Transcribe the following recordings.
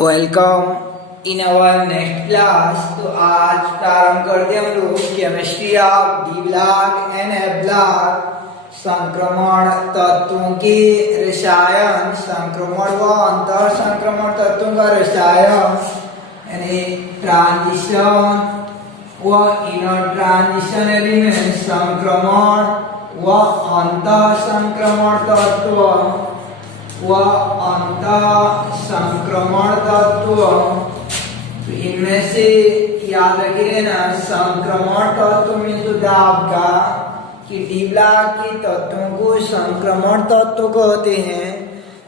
Welcome in our next class. तो आज प्रारंभ करते हम लोग chemistry of D block and F block, संक्रमण तत्वों के रसायन, संक्रमण व अंतर संक्रमण तत्वों का रसायन यानी ट्रांजिशन व इनर ट्रांजिशन एलिमेंट, संक्रमण व अंतर संक्रमण तत्व व अंतर संक्रमण तत्व। तो इनमें से याद रखिए ना, संक्रमण तत्व में तो आपका कि डी ब्लॉक के तत्वों को संक्रमण तत्व कहते हैं,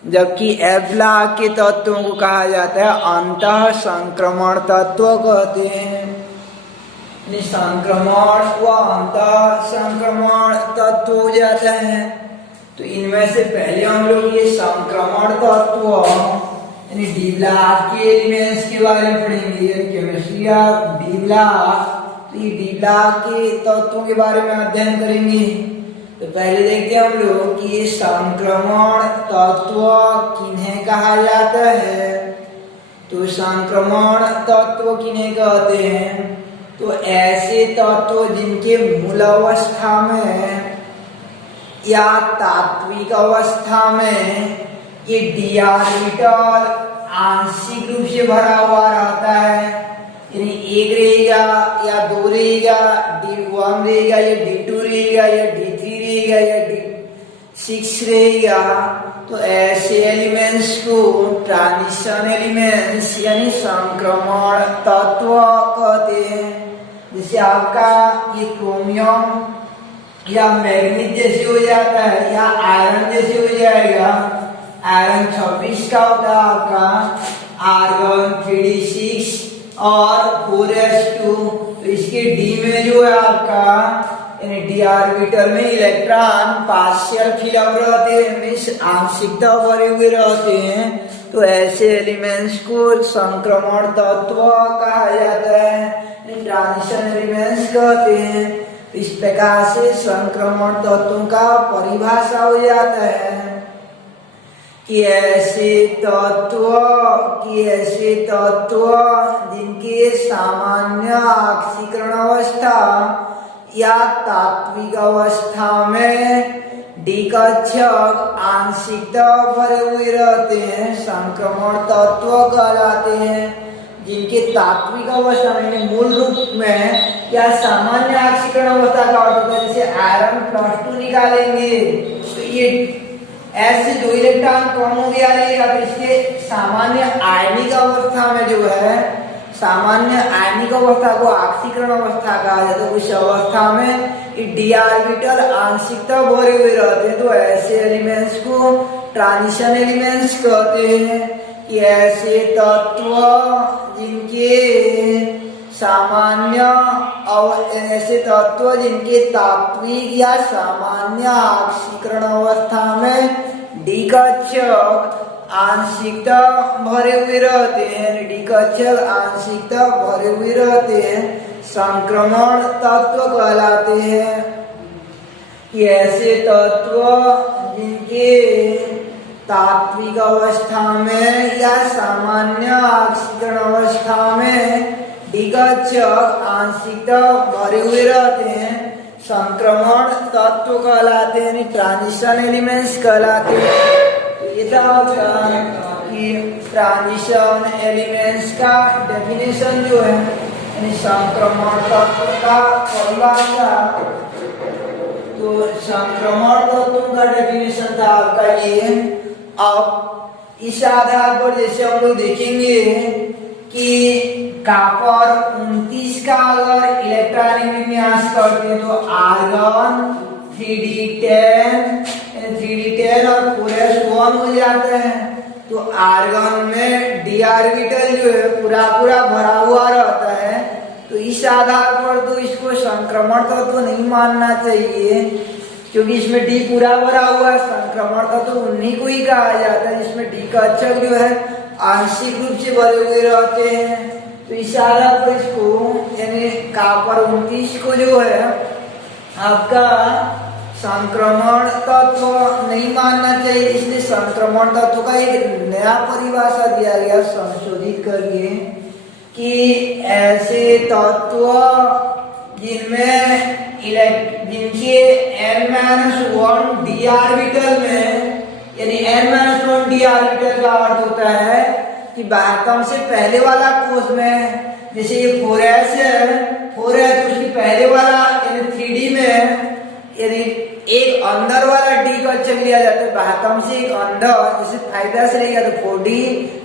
जबकि एफ ब्लॉक के तत्वों को कहा जाता है अंतर संक्रमण तत्व कहते हैं। संक्रमण व अंतर संक्रमण तत्व हो जाता है। तो इनमें से पहले हम लोग ये संक्रमण तत्व यानी डी ब्लॉक के एलिमेंट्स के बारे में पढ़ेंगे, केमिस्ट्री ऑफ डी ब्लॉक। तो ये डी ब्लॉक के तत्वों के बारे में अध्ययन करेंगे। तो पहले देखते हैं हम लोग कि ये संक्रमण तत्व किन्हें कहा जाता है। तो संक्रमण तत्व किन्हें कहते हैं? तो ऐसे तत्व जिनके मूल अवस्था में या तात्विक अवस्था में ये डी ऑर्बिटल आंशिक रूप से भरा हुआ रहता है, यानी एक रहेगा या दो रहेगा, D1 रहेगा या D2 रहेगा या D3 रहेगा या D6 रहेगा। तो ऐसे एलिमेंट्स को ट्रांजिशन एलिमेंट्स यानी संक्रमण तत्व कहते हैं। जैसे आपका ये क्रोमियम या मैग्नीज जैसे हो जाता है या आयरन जैसे हो जाएगा। आयरन 26 का होता है आपका, आर्गन 3d6 और 4s2। तो इसके डी में जो है आपका यानी डी ऑर्बिटल में इलेक्ट्रॉन पार्शियल फिलअप रहते हैं, मीन्स आंशिकता भरे हुए रहते हैं। तो ऐसे एलिमेंट्स को संक्रमण तत्व कहा जाता है, ट्रांजिशन एलिमेंट्स कहते हैं। इस प्रकार से संक्रमण तत्वों का परिभाषा हो जाता है कि ऐसे तत्व जिनके सामान्य ऑक्सीकरण अवस्था या तात्विक अवस्था में डी कक्षक आंशिकता भरे हुए रहते हैं, संक्रमण तत्व कहलाते हैं। जिनके तात्विक अवस्था में मूल रूप में या सामान्य ऑक्सीकरण अवस्था का अर्थ होता है, जैसे आयरन +2 निकालेंगे तो ये ऐसे 2 इलेक्ट्रॉन कम हो गया रहेगा, तो इसके सामान्य आयनिक अवस्था में जो है, सामान्य आयनिक अवस्था को ऑक्सीकरण अवस्था कहा जाता है। उस अवस्था में डी ऑर्बिटल आंशिकता भरे हुए रहते हैं। तो ऐसे एलिमेंट्स को ट्रांजिशन एलिमेंट्स कहते हैं कि ऐसे तत्व जिनके तात्विक या सामान्य ऑक्सीकरण अवस्था में डी कक्षक आंशिकता भरे हुए रहते हैं, डी कक्षक आंशिकता भरे हुए रहते हैं, संक्रमण तत्व कहलाते हैं। कि ऐसे तत्व जिनके तात्विक अवस्था में या सामान्य ऑक्सीकरण अवस्था में डी कक्षक आंशिकता भरे हुए रहते हैं, संक्रमण तत्व कहलाते हैं, ट्रांजिशन एलिमेंट्स कहलाते हैं। तो ये था कि ट्रांजिशन एलिमेंट्स का डेफिनेशन जो है, यानी संक्रमण तत्व का परिभाषा। तो संक्रमण तत्व का डेफिनेशन था आपका ये। अब इस आधार पर जैसे हम लोग देखेंगे कि कॉपर 29 का अगर इलेक्ट्रॉनिक विन्यास करते हैं तो आर्गन 3d10 और 4s1 हो जाता है। तो आर्गन में डी ऑर्बिटल जो है पूरा भरा हुआ रहता है। तो इस आधार पर तो इसको संक्रमण तत्व नहीं मानना चाहिए, क्योंकि इसमें डी पूरा भरा हुआ है। संक्रमण तत्व उन्हीं को ही कहा जाता है जिसमें डी कक्षक जो है आंशिक रूप से भरे हुए रहते हैं। तो इस आधार पर इसको यानी कॉपर 29 को जो है आपका संक्रमण तत्व नहीं मानना चाहिए, इसलिए संक्रमण तत्व का एक नया परिभाषा दिया गया संशोधित करके कि ऐसे तत्व जिनके n-1 d ऑर्बिटल में, यानी n-1 d ऑर्बिटल का अर्थ होता है कि बाह्यतम से पहले वाला कोष में, जैसे ये 4s है, 4 है तो उसकी पहले वाला यानी 3D में यदि एक अंदर वाला d का चल लिया जाता है बाह्यतम से एक अंदर, जैसे 5s रहेगा तो 4d,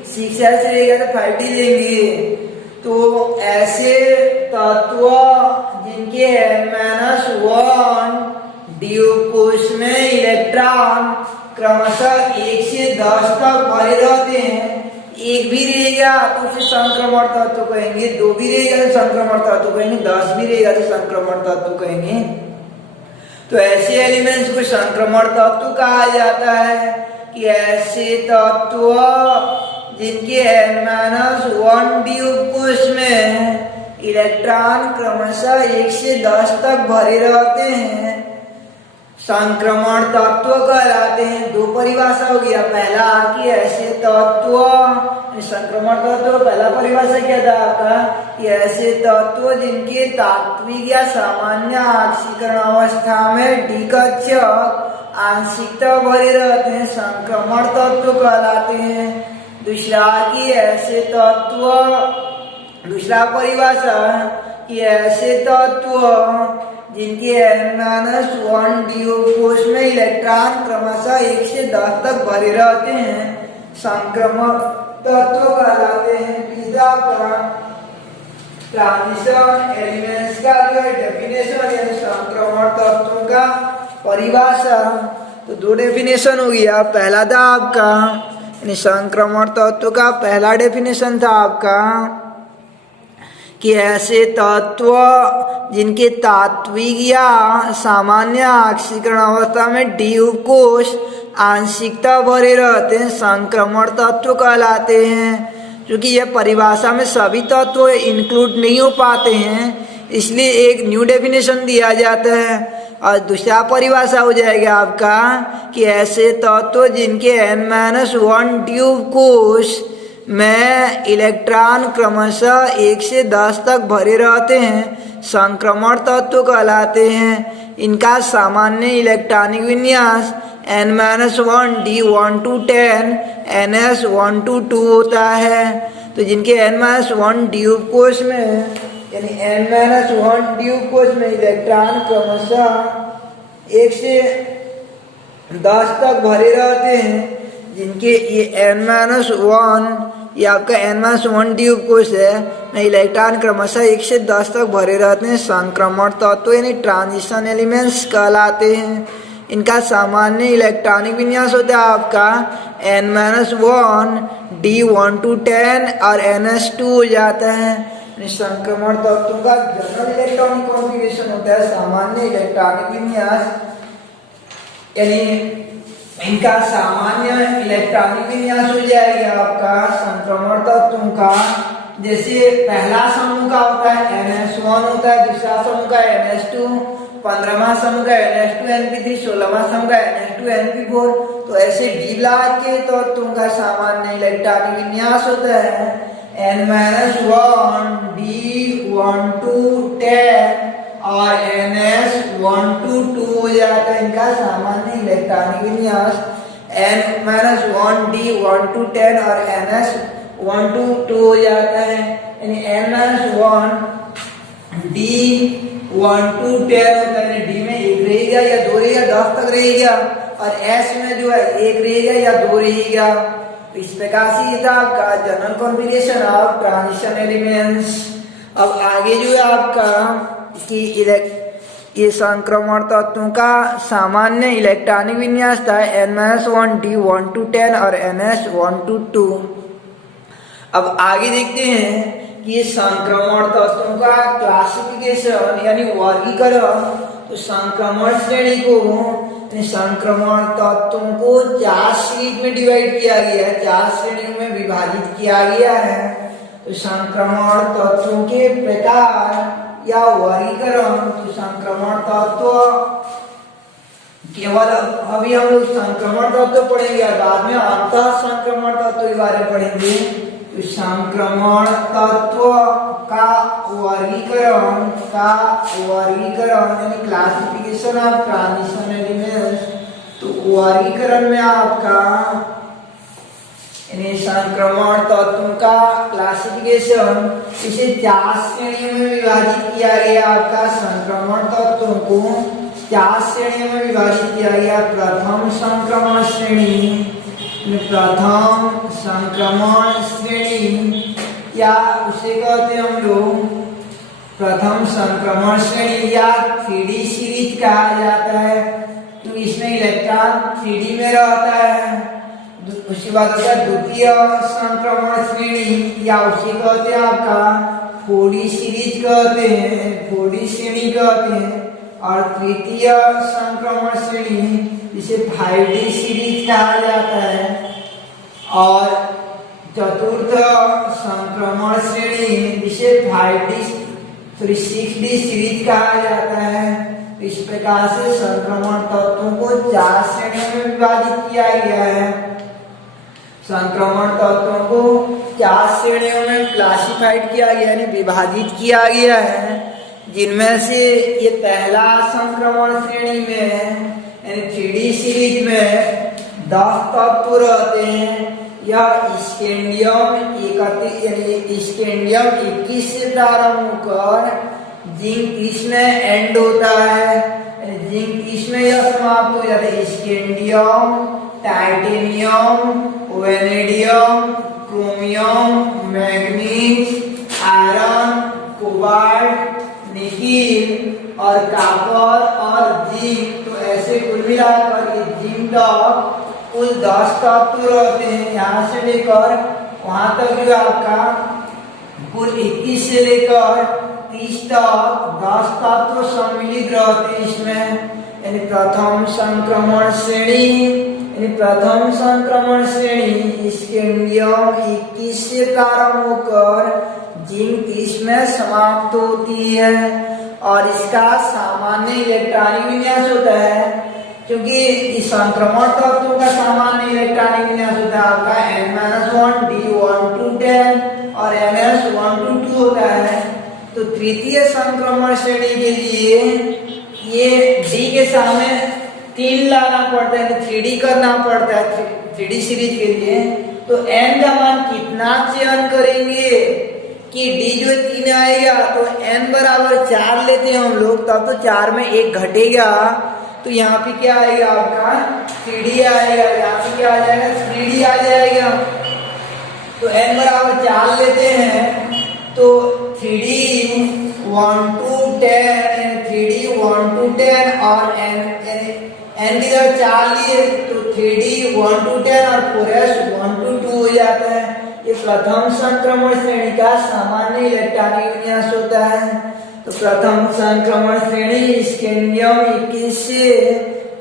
6s रहेगा तो 5d लेंगे। तो ऐसे तत्व जिनके n-1 d कोष में इलेक्ट्रॉन क्रमशः 1 से 10 तक भरे रहते हैं, एक भी रहेगा तो उसे संक्रमण तत्व कहेंगे, 2 भी रहेगा तो संक्रमण तत्व कहेंगे, 10 भी रहेगा तो संक्रमण तत्व कहेंगे। तो ऐसे एलिमेंट्स को संक्रमण तत्व कहा जाता है कि ऐसे तत्व जिनके n-1 d कोष में इलेक्ट्रॉन क्रमशः 1 से 10 तक भरे रहते हैं संक्रमण तत्व कहलाते हैं। 2 परिभाषा हो गया, पहला कि ऐसे तत्व, संक्रमण तत्व पहला परिभाषा क्या था आपका कि ऐसे तत्व जिनके तात्विक या सामान्य ऑक्सीकरण अवस्था में d कक्षक आंशिकता भरे रहते हैं संक्रमण तत्व कहलाते हैं। दूसरा कि ऐसे तत्व, दूसरा परिभाषा कि ऐसे तत्व जिनके n-1 d कोष में इलेक्ट्रॉन क्रमशः 1 से 10 तक भरे रहते हैं संक्रमण तत्व कहलाते हैं। तीसरा ट्रांजिशन एलिमेंट्स का जो डेफिनेशन यानी संक्रमण तत्वों का परिभाषा, तो 2 डेफिनेशन हो गया। पहला था आपका यानी संक्रमण तत्व का पहला डेफिनेशन था आपका कि ऐसे तत्व जिनके तात्विक या सामान्य ऑक्सीकरण अवस्था में d कोष आंशिकता भरे रहते हैं संक्रमण तत्व कहलाते हैं। क्योंकि यह परिभाषा में सभी तत्व इंक्लूड नहीं हो पाते हैं, इसलिए एक न्यू डेफिनेशन दिया जाता है। और दूसरा परिभाषा हो जाएगा आपका कि ऐसे तत्व जिनके n-1 d कोष में इलेक्ट्रॉन क्रमशः 1 से 10 तक भरे रहते हैं संक्रमण तत्व कहलाते हैं। इनका सामान्य इलेक्ट्रॉनिक विन्यास n-1 d 1 to 10 ns 1 to 2 होता है। तो जिनके n-1 d कोष में यानी n-1 d कोष में इलेक्ट्रॉन क्रमशः 1 से 10 तक भरे रहते हैं, जिनके ये n-1 ये आपका n-1 d कोष है में इलेक्ट्रॉन क्रमशः 1 से 10 तक भरे रहते हैं संक्रमण तत्व यानी ट्रांजिशन एलिमेंट्स कहलाते हैं। इनका सामान्य इलेक्ट्रॉनिक विन्यास होता है आपका n-1 d 1 to 10 और ns2 हो जाता है। संक्रमण तत्वों का जनरल इलेक्ट्रॉनिक कॉन्फ़िगरेशन होता है सामान्य इलेक्ट्रॉनिक विन्यास, यानी इनका सामान्य इलेक्ट्रॉनिक विन्यास हो जाएगा आपका संक्रमण तत्वों का। जैसे पहला समूह का होता है ns1 होता है, दूसरा समूह का ns2, 15वां समूह का ns2np3, 16वां समूह का ns2np4। तो ऐसे d ब्लॉक के तत्वों का सामान्य इलेक्ट्रॉनिक विन्यास होता है n-1 d 1 to 10 और ns 1 to 2 हो जाता है। इनका सामान्य इलेक्ट्रॉनिक विन्यास n-1 d 1 to 10 और ns 1 to 2 हो जाता है। यानी n-1 d 1 to 10 होता है, d में 1 रहेगा या 2 रहेगा, 10 तक रहेगा, और s में जो है 1 रहेगा या 2 रहेगा। तो इस प्रकार से ये था आपका general configuration of transition elements. अब आगे जो है आपका कि ये संक्रमण तत्वों का सामान्य इलेक्ट्रॉनिक विन्यास था n-1 d 1 to 10 और ns 1 to 2। अब आगे देखते हैं कि ये संक्रमण तत्वों का क्लासिफिकेशन यानी वर्गीकरण। तो संक्रमण श्रेणी को संक्रमण तत्वों को 4 श्रेणी में डिवाइड किया गया है, 4 श्रेणियों में विभाजित किया गया है। तो संक्रमण तत्वों के प्रकार या वर्गीकरण। तो संक्रमण तत्व केवल अभी हम लोग संक्रमण तत्व पढ़ेंगे और बाद में अंत संक्रमण तत्व के बारे में पढ़ेंगे। तो संक्रमण तत्व का वर्गीकरण यानी क्लासिफिकेशन ऑफ ट्रांजिशन एलिमेंट्स। तो वर्गीकरण में आपका यानी संक्रमण तत्व का क्लासिफिकेशन इसे 4 श्रेणियों में विभाजित किया गया। आपका संक्रमण तत्वों को 4 श्रेणियों में विभाजित किया गया। प्रथम संक्रमण श्रेणी या उसे कहते हैं हम लोग प्रथम संक्रमण श्रेणी या 3D सीरीज कहा जाता है। तो इसमें इलेक्ट्रॉन 3D में रहता है। उसके बाद होता है द्वितीय संक्रमण श्रेणी या उसे कहते हैं आपका 4D सीरीज कहते हैं, 4D श्रेणी कहते हैं। और तृतीय संक्रमण श्रेणी जिसे 5D सीरीज कहा जाता है। और चतुर्थ संक्रमण श्रेणी जिसे 6D सीरीज कहा जाता है। इस प्रकार से संक्रमण तत्वों को 4 श्रेणियों में विभाजित किया गया है। संक्रमण तत्वों को 4 श्रेणियों में क्लासिफाइड किया गया यानी विभाजित किया गया है। जिनमें से ये पहला संक्रमण श्रेणी में यानी 3D सीरीज में 10 तत्व रहते हैं। यह स्कैंडियम 21 से प्रारंभ होकर जिंक 30 में एंड होता है। जिंक 30 में यह समाप्त हो जाता है। Scandium, titanium, vanadium, chromium, manganese, iron, cobalt, nickel और कॉपर और जिंक। तो ऐसे कुल मिलाकर ये जिंक तक कुल 10 तत्व रहते हैं। यहाँ से लेकर वहां तक जो आपका कुल 21 से लेकर 30 तक 10 तत्व सम्मिलित रहते हैं इसमें। यानी प्रथम संक्रमण श्रेणी स्कैंडियम 21 से प्रारंभ होकर जिंक 30 में समाप्त होती है। और इसका सामान्य इलेक्ट्रॉनिक विन्यास होता है। क्योंकि इस संक्रमण तत्वों का सामान्य इलेक्ट्रॉनिक विन्यास होता है आपका N-1 D1 to 10 और NS1 to 2 होता है। तो तृतीय संक्रमण श्रेणी के लिए ये D के सामने 3 लाना पड़ता है, 3D करना पड़ता है 3D सीरीज के लिए। तो N का मान कितना चयन करेंगे कि D जो 3 आएगा तो N बराबर 4 लेते हैं हम लोग, तब तो 4 में 1 घटेगा। तो यहाँ पे क्या आएगा आपका 3D आएगा। यहाँ पे क्या आ जाएगा 3D आ जाएगा। तो N बराबर 4 लेते हैं तो 3D 1 to 10 3D 1 to 10 और N की जगह 4 लिए तो 3D 1 to 10 और 4S 1 to 2 हो जाता है। ये प्रथम संक्रमण श्रेणी का सामान्य इलेक्ट्रॉनिक विन्यास होता है। तो प्रथम संक्रमण श्रेणी स्कैंडियम 21 से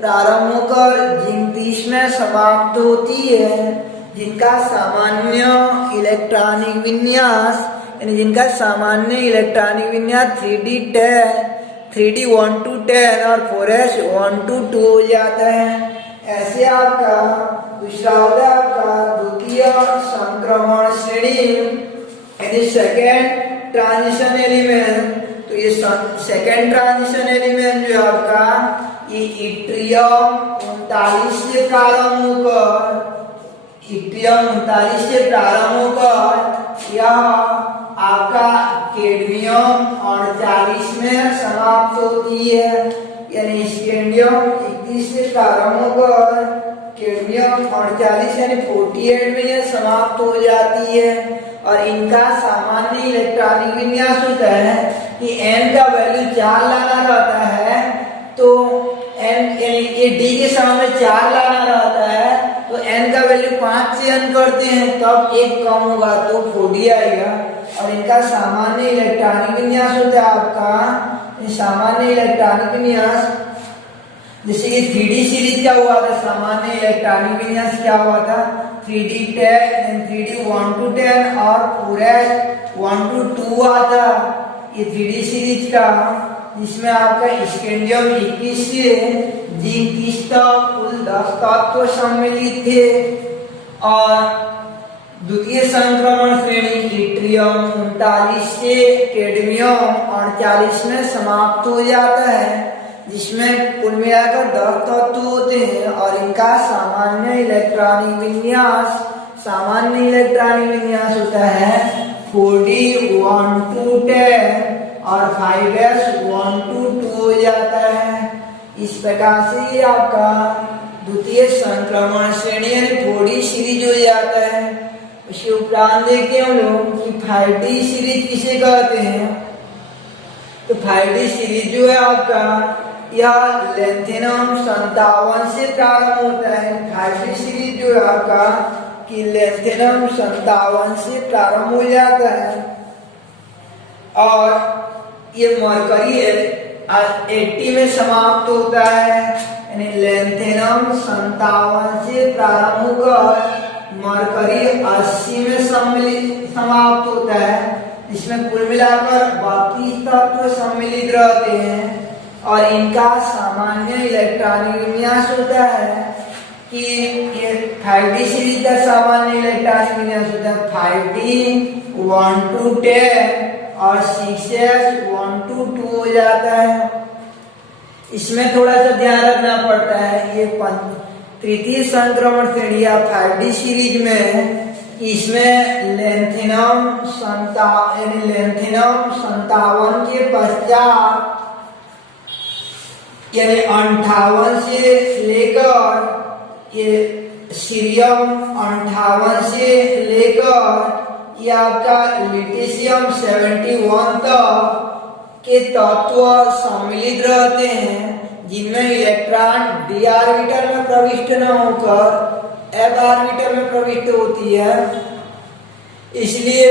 प्रारंभ होकर जिंक 30 में समाप्त होती है। जिनका सामान्य इलेक्ट्रॉनिक विन्यास 3D 1 to 10 और 4S 1 to 2 हो जाता है। ऐसे आपका दूसरा होता है आपका द्वितीय संक्रमण श्रेणी यानी सेकेंड ट्रांजिशन एलिमेंट। तो ये सेकेंड ट्रांजिशन एलिमेंट जो आपका ये इट्रियम 39 से प्रारंभ होकर यह आपका कैडमियम 48 में समाप्त होती है। यानी स्कैंडियम 21 से प्रारंभ होकर कैडमियम 48 यानी 48 में यह समाप्त हो जाती है। और इनका सामान्य इलेक्ट्रॉनिक विन्यास होता है कि N का वैल्यू 4 लाना रहता है। तो N ये D के सामने 4 लाना रहता है तो N का वैल्यू 5 से N करते हैं तब 1 कम होगा तो 4D आएगा। और इनका सामान्य इलेक्ट्रॉनिक विन्यास होता है आपका सामान्य इलेक्ट्रॉनिक विन्यास जैसे कि 3D सीरीज क्या हुआ था। सामान्य इलेक्ट्रॉनिक विन्यास क्या हुआ था 3D 10 3D 1 to 10 और 4S 1 to 2 आता। ये 3D सीरीज का जिसमें आपका स्कैंडियम 21 से जिंक 30 तक कुल 10 तत्व सम्मिलित थे। और द्वितीय संक्रमण श्रेणी इट्रियम 39 से कैडमियम 48 में समाप्त हो जाता है, जिसमें कुल मिलाकर 10 तत्व होते हैं और इनका सामान्य इलेक्ट्रॉनिक विन्यास होता है 4d 1 to 10 और 5s 1 to 2 हो जाता है। इस प्रकार से ये आपका द्वितीय संक्रमण श्रेणी यानी 4d सीरीज हो जाता है। उसके उपरांत देखते हैं हम लोग कि 5d सीरीज किसे कहते हैं। तो 5d सीरीज जो है आपका यह लेंथेनम 57 से प्रारंभ होता है। 5d सीरीज जो है आपका कि लेंथेनम 57 से प्रारंभ हो जाता है और ये मरकरी 80 में समाप्त होता है। यानी लेंथेनम 57 से प्रारंभ होकर मरकरी 80 में समाप्त होता है, जिसमें कुल मिलाकर 32 तत्व सम्मिलित रहते हैं और इनका सामान्य इलेक्ट्रॉनिक विन्यास होता है कि ये 5d सीरीज का सामान्य इलेक्ट्रॉनिक विन्यास होता है 5d 1 to 10 और 6s 1 to 2 हो जाता है। इसमें थोड़ा सा ध्यान रखना पड़ता है। ये तृतीय संक्रमण श्रेणी या 5d सीरीज में इसमें लेंथेनम 57 के पश्चात यानी 58 से लेकर ये सीरियम 58 से लेकर ये आपका लिथियम 71 तक के तत्व सम्मिलित रहते हैं, जिनमें इलेक्ट्रॉन d ऑर्बिटल में प्रविष्ट न होकर f ऑर्बिटल में प्रविष्ट होती है। इसलिए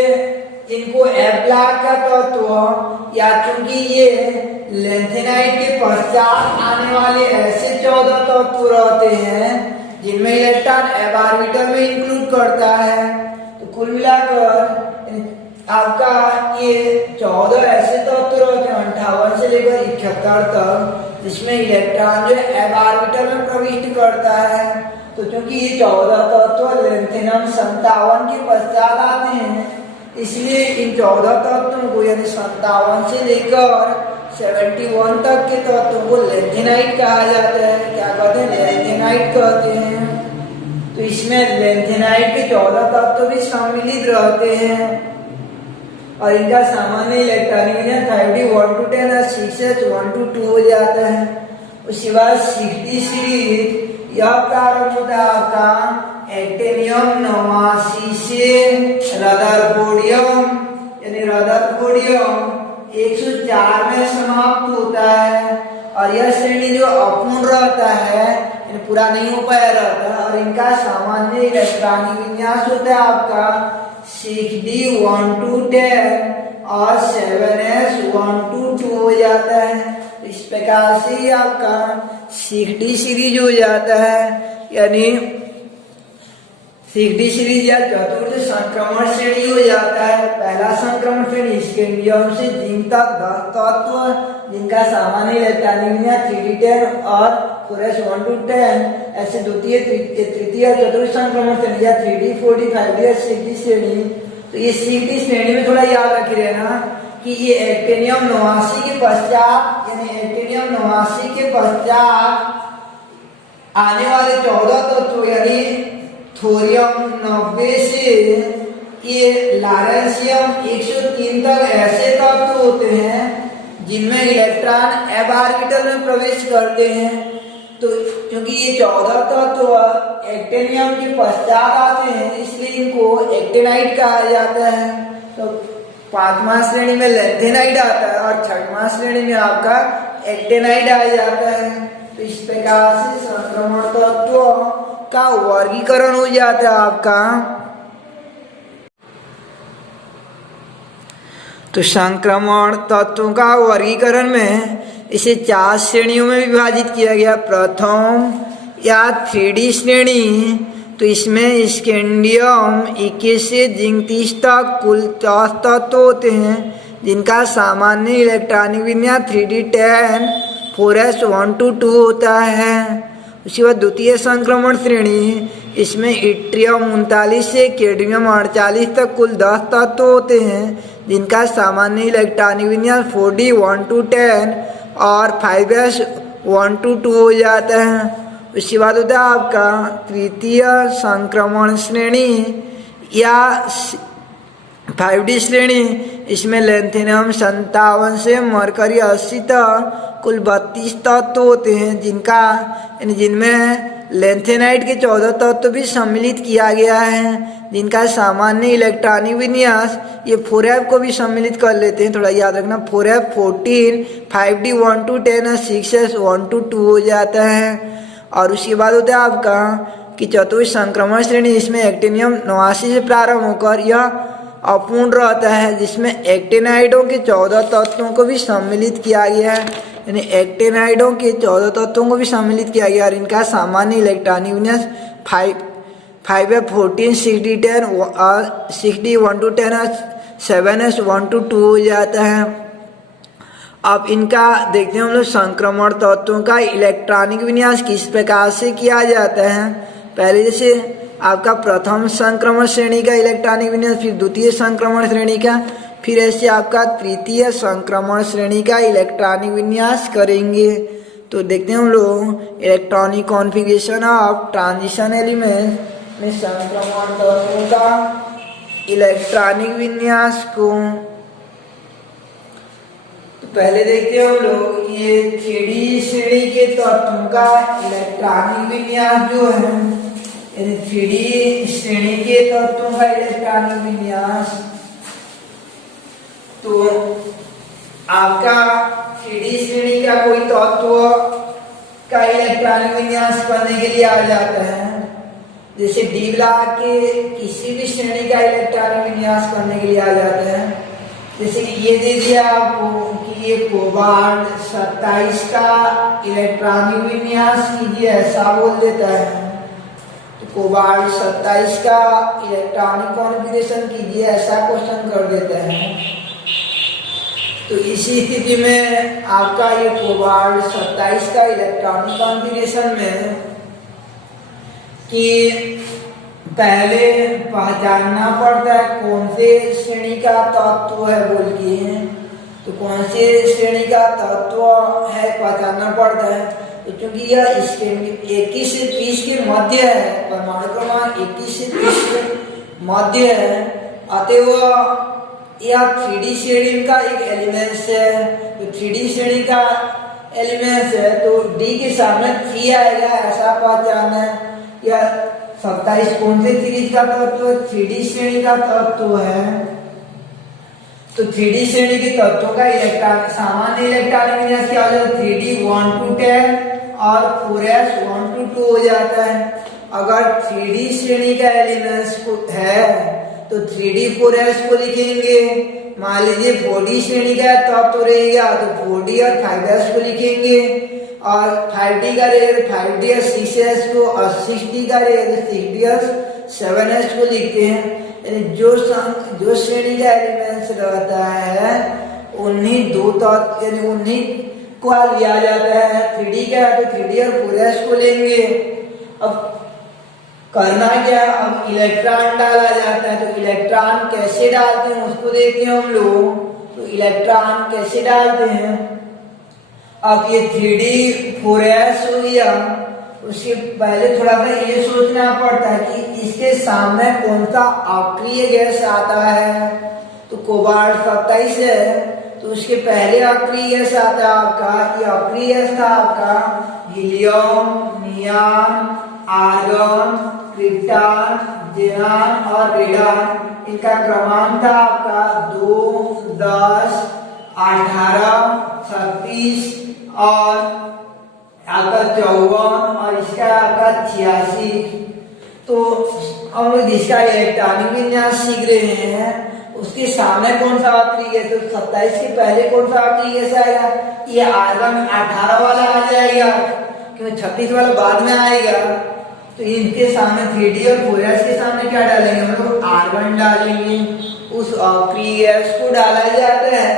इनको f ब्लॉक का तत्व या चूंकि ये लेंथेनाइट के पश्चात आने वाले ऐसे 14 तत्व रहते हैं जिनमें इलेक्ट्रॉन f ऑर्बिटल में इंक्लूड करता है। तो कुल मिलाकर आपका ये 14 ऐसे तत्व रहते हैं 58 से लेकर 71 तक, जिसमें इलेक्ट्रॉन जो f ऑर्बिटल में प्रविष्ट करता है। तो क्योंकि ये 14 तत्व लेंथेनम 57 के पश्चात आते हैं, इसलिए इन 14 तत्वों को यानी 57 से लेकर 71 तक के तत्वों को लेंथेनाइट कहा जाता है। क्या कहते हैं? लेंथेनाइट कहते हैं। तो इसमें लेंथेनाइट के 14 तत्व भी सम्मिलित रहते हैं और इनका सामान्य इलेक्ट्रॉनिक विन्यास 5d 1 to 10 और 6s 1 to 2 हो जाता है। उसके बाद 6d सीरीज यह प्रारंभ होता है आपका एक्टिनियम 89 से रदरफोर्डियम यानी रदरफोर्डियम 104 में समाप्त होता है और यह श्रेणी जो अपूर्ण रहता है पूरा नहीं हो पाया रहता है और इनका सामान्य इलेक्ट्रॉनिक विन्यास होता है आपका 6d 1 to 10 और 7s 1 to 2 हो जाता है। इस प्रकार से आपका 6d सीरीज हो जाता है। यानी 6d सीरीज या चतुर्थ संक्रमण श्रेणी हो जाता है। पहला संक्रमण श्रेणी स्कैंडियम से जिंक तक 10 तत्व जिनका सामान्य इलेक्ट्रॉनिक विन्यास 3d10 और 4s 1 to 10। ऐसे द्वितीय तृतीय चतुर्थ संक्रमण श्रेणी या 3d 4d 5d और 6d श्रेणी। तो ये 6d श्रेणी में थोड़ा याद रखे रहना कि ये एक्टिनियम 89 के पश्चात यानी एक्टिनियम 89 के पश्चात आने वाले 14 तत्व यानी थोरियम 90 से ये लारेंशियम 103 तक ऐसे तत्व होते हैं जिनमें इलेक्ट्रॉन f ऑर्बिटल में प्रवेश करते हैं। तो क्योंकि ये 14 तत्व एक्टिनियम के पश्चात आते हैं, इसलिए इनको एक्टिनाइट कहा जाता है। तो 5वां श्रेणी में लेंथेनाइट आता है और 6वां श्रेणी में आपका एक्टिनाइट आ जाता है। तो इस प्रकार से संक्रमण तत्वों का वर्गीकरण हो जाता है आपका। तो संक्रमण तत्वों का वर्गीकरण में इसे 4 श्रेणियों में विभाजित किया गया। प्रथम या 3D श्रेणी, तो इसमें स्कैंडियम 21 से जिंक 30 तक कुल 10 तत्व होते हैं। जिनका सामान्य इलेक्ट्रॉनिक विन्यास 3d10 4s122 होता है। उसके बाद द्वितीय संक्रमण श्रेणी, इसमें इट्रियम 39 से कैडमियम 48 तक कुल 10 तत्व होते हैं, जिनका सामान्य इलेक्ट्रॉनिक विन्यास 4d1 और 5s122 हो जाता है। उसके बाद होता है आपका तृतीय संक्रमण श्रेणी या 5D श्रेणी, इसमें लेंथेनियम 57 से मरकरी 80 तक कुल 32 तत्व होते हैं, जिनमें लेंथेनाइट के 14 तत्व भी सम्मिलित किया गया है, जिनका सामान्य इलेक्ट्रॉनिक विन्यास ये 4f को भी सम्मिलित कर लेते हैं, थोड़ा याद रखना 4f 14 5d1 और 6s122 हो जाता है। और उसके बाद होता है आपका कि चतुर्थ संक्रमण श्रेणी, इसमें एक्टिनियम 89 से प्रारंभ होकर यह अपूर्ण रहता है, जिसमें एक्टिनाइडों के 14 तत्वों को भी सम्मिलित किया गया है, यानी एक्टिनाइडों के 14 तत्वों को भी सम्मिलित किया गया और इनका सामान्य इलेक्ट्रॉनिक विन्यास 5f14 6d10 और 6d1 और 7s122 हो जाता है। अब इनका देखते हैं हम लोग संक्रमण तत्वों का इलेक्ट्रॉनिक विन्यास किस प्रकार से किया जाता है। पहले जैसे आपका प्रथम संक्रमण श्रेणी का इलेक्ट्रॉनिक विन्यास, फिर द्वितीय संक्रमण श्रेणी का, फिर ऐसे आपका तृतीय संक्रमण श्रेणी का इलेक्ट्रॉनिक विन्यास करेंगे। तो देखते हैं हम लोग electronic configuration of transition element में संक्रमण तत्वों का इलेक्ट्रॉनिक विन्यास को। पहले देखते हैं हम लोग ये 3D श्रेणी के तत्वों का इलेक्ट्रॉनिक विन्यास जो है, यानी 3D श्रेणी के तत्वों का इलेक्ट्रॉनिक विन्यास। तो आपका 3D श्रेणी का कोई तत्व का इलेक्ट्रॉनिक विन्यास करने के लिए आ जाता है, जैसे डी ब्लॉक के किसी भी श्रेणी का इलेक्ट्रॉनिक विन्यास करने के लिए आ जाता है। जैसे कि ये दे दिया आपको कि ये कोबाल्ट 27 का इलेक्ट्रॉनिक विन्यास कीजिए, ऐसा बोल देता है। तो कोबाल्ट 27 का इलेक्ट्रॉनिक कॉन्फ़िगरेशन कीजिए, ऐसा क्वेश्चन कर देता है। तो इसी स्थिति में आपका ये कोबाल्ट 27 का इलेक्ट्रॉनिक कॉन्फ़िगरेशन में कि पहले पहचानना पड़ता है कौन से श्रेणी का तत्व है बोल के, तो कौन से श्रेणी का तत्व है पहचानना पड़ता है। तो क्योंकि यह इसके 21 से 30 के मध्य है, परमाणु क्रमांक 21 से 30 के मध्य है, अतएव यह 3D श्रेणी का एक एलिमेंट्स है। तो 3D श्रेणी का एलिमेंट्स है तो D के सामने 3 आएगा, ऐसा पहचानना है। यह 27 कौन से सीरीज का तत्व, 3D श्रेणी का तत्व है। तो 3D श्रेणी के तत्वों का सामान्य इलेक्ट्रॉनिक विन्यास क्या हो जाता है, 3d1 और 4s122 हो जाता है। अगर 3D श्रेणी का एलिमेंट्स है तो 3d4s को लिखेंगे। मान लीजिए 4D श्रेणी का तत्व रहेगा तो 4d और 5s को लिखेंगे, और 5D का रहेगा 5D और 6s को, और 6D का रहेगा 6D और 7s को लिखते हैं। यानी जो श्रेणी का एलिमेंट्स रहता है उन्हीं दो तत्व यानी उन्हीं को लिया जाता है। 3D का है तो 3D और 4s को लेंगे। अब करना क्या, अब इलेक्ट्रॉन डाला जाता है। तो इलेक्ट्रॉन कैसे डालते हैं उसको देखते हैं हम लोग। तो इलेक्ट्रॉन कैसे डालते हैं, अब ये 3d4s हो गया, उसके पहले थोड़ा सा ये सोचना पड़ता है कि इसके सामने कौन सा अक्रिय गैस आता है। तो कोबाल्ट 27 है तो उसके पहले अक्रिय गैस आता है आपका, ये अक्रिय गैस था आपका helium, neon, argon, krypton, xenon और रेडॉन। इनका क्रमांक था आपका 2, 10, 18, 36 और आपका 54 और इसका आपका 86। तो हम लोग जिसका इलेक्ट्रॉनिक विन्यास सीख रहे हैं उसके सामने कौन सा अक्रिय गैस, तो 27 के पहले कौन सा अक्रिय गैस आएगा, ये आर्गन 18 वाला आ जाएगा क्योंकि 36 वाला बाद में आएगा। तो इनके सामने 3D और 4s के सामने क्या डालेंगे हम लोग, आर्गन डालेंगे। उस अक्रिय गैस को डाला जाता है,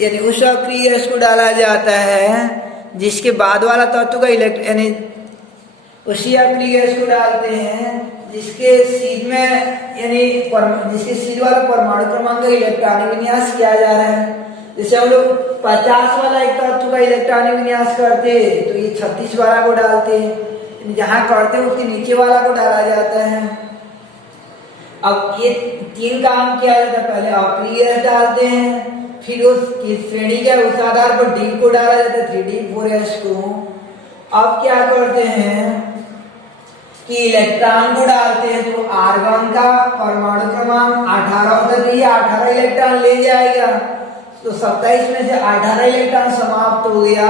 यानी उस अक्रिय गैस को डाला जाता है जिसके बाद वाला तत्व का यानी उसी अक्रिय गैस को डालते हैं जिसके सीध में यानी जिसके सीध वाला परमाणु क्रमांक का इलेक्ट्रॉनिक विन्यास किया जा रहा है। जैसे हम लोग 50 वाला एक तत्व का इलेक्ट्रॉनिक विन्यास करते हैं तो ये 36 वाला को डालते हैं, जहां करते हैं उसके नीचे वाला को डाला जाता है। अब ये 3 काम किया जाता है, पहले अक्रिय गैस डालते हैं, फिर उसकी श्रेणी के उस आधार पर डी को डाला जाता है 3D4S को। अब क्या करते हैं कि इलेक्ट्रॉन को डालते हैं, तो आर्गन का परमाणु क्रमांक 18 होता है, तो ये 18 इलेक्ट्रॉन ले जाएगा, तो 27 में से 18 इलेक्ट्रॉन समाप्त हो गया।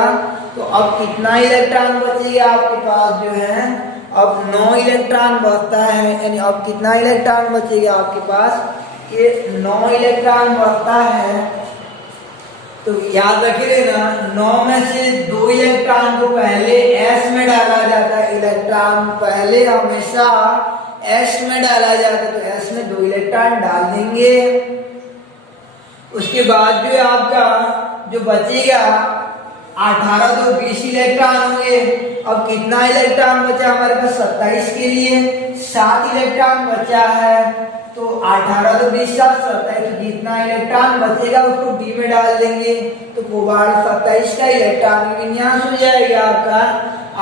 तो अब कितना इलेक्ट्रॉन बचेगा आपके पास जो है, अब 9 इलेक्ट्रॉन बचता है, यानी अब कितना इलेक्ट्रॉन बचेगा आपके पास, ये 9 इलेक्ट्रॉन बचता है। तो याद रखिए ना, 9 में से 2 इलेक्ट्रॉन को पहले S में डाला जाता है, इलेक्ट्रॉन पहले हमेशा S में डाला जाता है, तो S में 2 इलेक्ट्रॉन डाल देंगे। उसके बाद जो आपका जो बचेगा 18 तो 20 इलेक्ट्रॉन होंगे। अब कितना इलेक्ट्रॉन बचा हमारे पास 27 के लिए 7 इलेक्ट्रॉन बचा है, तो 18 तो 20 7 27, तो जितना इलेक्ट्रॉन बचेगा उसको डी में डाल देंगे, तो कोबाल्ट 27 का इलेक्ट्रॉनिक विन्यास हो जाएगा आपका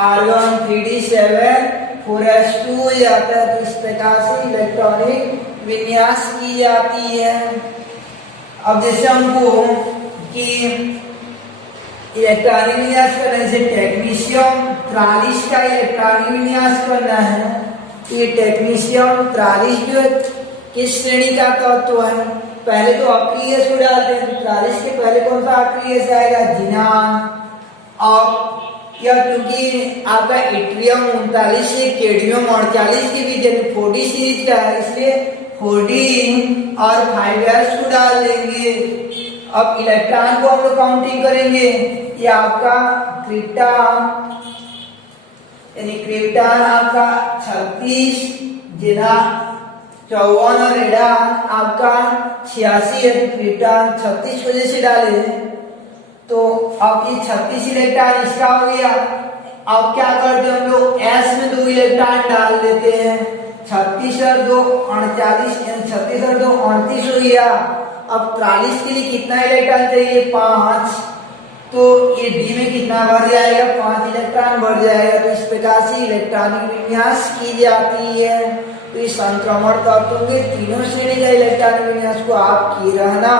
आर्गन 3D7 4s2 हो जाता है। तो इस प्रकार से इलेक्ट्रॉनिक विन्यास की जाती है। अब जैसे हमको कि इलेक्ट्रॉनिक विन्यास करने से टेक्नीशियम 43 का इलेक्ट्रॉनिक विन्यास करना है। ये टेक्नीशियम 43 जो किस श्रेणी का तत्व है, पहले तो अक्रिय गैस को डालते हैं, तो 43 के पहले कौन सा अक्रिय गैस आएगा, जिनान। और यह क्योंकि आपका इट्रियम 39 से केडमियम 48 के बीच यानी 40 सीरीज का है, इसलिए 40 और 5s को डाल देंगे। अब इलेक्ट्रॉन को हम लोग काउंटिंग करेंगे, ये आपका क्रिप्टॉन यानी क्रिप्टॉन आपका 36, जिना 54 और रेडान आपका 86 है। क्रिप्टॉन 36 वजह से डाले, तो अब ये 36 इलेक्ट्रॉन इसका हो गया। अब क्या करते हैं हम लोग, S में 2 इलेक्ट्रॉन डाल देते हैं, 36 और 2 39, 36 और 2 38 हो गया। अब 43 के लिए कितना इलेक्ट्रॉन चाहिए, 5, तो ये डी में कितना बढ़ जाएगा, 5 इलेक्ट्रॉन बढ़ जाएगा। तो इस प्रकार से इलेक्ट्रॉनिक विन्यास की जाती है। तो इस संक्रमण तत्वों के तीनों श्रेणी का इलेक्ट्रॉनिक विन्यास को आप किए रहना।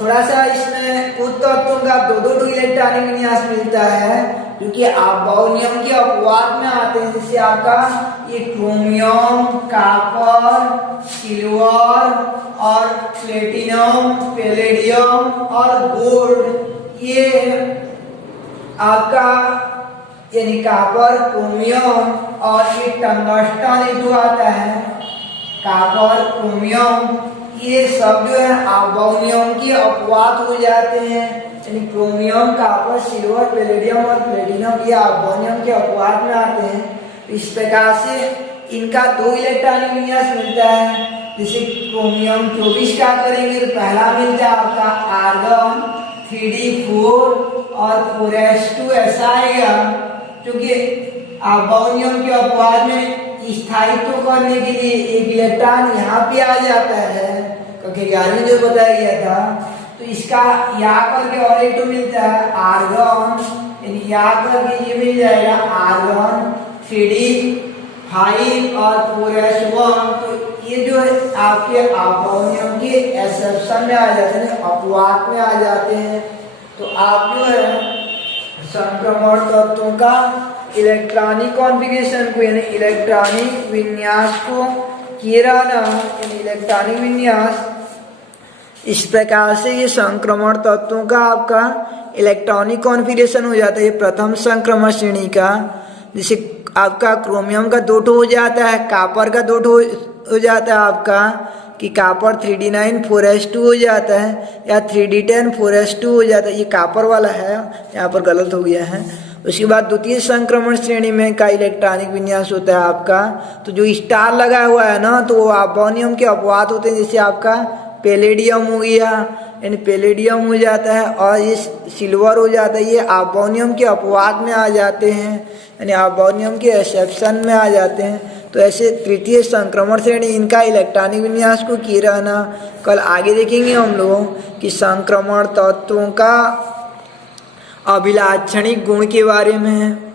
थोड़ा सा इसमें कुछ तत्वों का 2-2 इलेक्ट्रॉनिक विन्यास मिलता है, क्योंकि आप नियम के अपवाद में आते हैं। जैसे आपका ये क्रोमियम, कॉपर, सिल्वर और प्लेटिनम, पैलेडियम और गोल्ड, ये आपका यानी कॉपर, क्रोमियम और ये टंगस्टन जो आता है, कॉपर, क्रोमियम, ये सब जो है आबाउनियम के अपवाद हो जाते हैं। यानी क्रोमियम, कॉपर, सिल्वर, पैलेडियम और प्लेटिनम ये आबाउनियम के अपवाद में आते हैं। इस प्रकार से इनका 2 इलेक्ट्रॉनिक विन्यास मिलता है। जैसे क्रोमियम 24 का करेंगे तो पहला मिलता है आपका आर्गन 3D4 और 4s2 ऐसा आएगा, क्योंकि आबाउनियम के अपवाद में स्थायित्व करने के लिए एक इलेक्ट्रॉन यहाँ पे आ जाता है, क्योंकि 11वीं जो बताया गया था। तो इसका यहाँ करके और एक तो मिलता है आर्गन, यानी यहाँ करके ये मिल जाएगा आर्गन 3D5 और 4s1। तो ये जो है आपके आबाउनियम के एक्सेप्शन में आ जाते हैं, अपवाद में आ जाते हैं। तो आप जो है संक्रमण तत्वों का इलेक्ट्रॉनिक कॉन्फ़िगरेशन को यानी इलेक्ट्रॉनिक विन्यास को किए रहना, यानी इलेक्ट्रॉनिक विन्यास। इस प्रकार से ये संक्रमण तत्वों का आपका इलेक्ट्रॉनिक कॉन्फ़िगरेशन हो जाता है। ये प्रथम संक्रमण श्रेणी का, जैसे आपका क्रोमियम का 2 हो जाता है, कॉपर का 2 हो जाता है आपका कि कॉपर 3D9 4s2 हो जाता है, या 3D10 4s2 हो जाता है। ये कॉपर वाला है, यहाँ पर गलत हो गया है। उसके बाद द्वितीय संक्रमण श्रेणी में का इलेक्ट्रॉनिक विन्यास होता है आपका, तो जो स्टार लगा हुआ है ना, तो वो अमोनियम के अपवाद होते हैं, जैसे आपका पैलेडियम हो गया, यानी पैलेडियम हो जाता है, और ये सिल्वर हो जाता है, ये अमोनियम के अपवाद में आ जाते हैं, यानी अमोनियम के एक्सेप्शन में आ जाते हैं। तो ऐसे तृतीय संक्रमण श्रेणी इनका इलेक्ट्रॉनिक विन्यास को किए रहना। कल आगे देखेंगे हम लोग कि संक्रमण तत्वों का अभिलाक्षणिक गुण के बारे में।